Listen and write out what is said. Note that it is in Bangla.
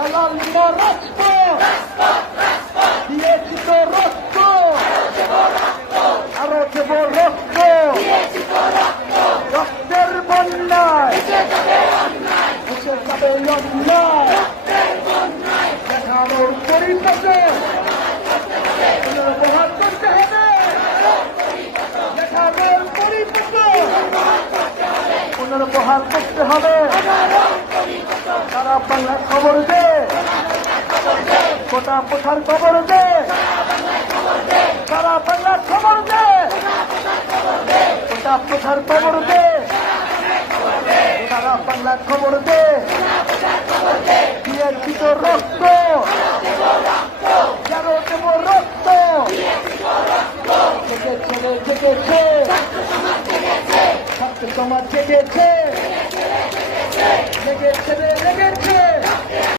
দালালরা রক্ত দিয়েছি তো রক্ত, আরো দেব রক্ত, রক্তের বন্যায় মুছে যাবে অন্যায়, দেখানোর পরিপথে পুনর্বহাল করতে হবে, দেখানোর পরিপথে পুনর্বহাল করতে হবে। সারা বাংলা খবর দে, গোটা পোথার খবর দে, সারা বাংলা খবর দে, গোটা পোথার খবর দে, সারা বাংলা খবর দে, দিয়েছি তো রক্ত, কেন দেব রক্ত, জেগেছে রে জেগেছে, ছাত্র সমাজ জেগেছে,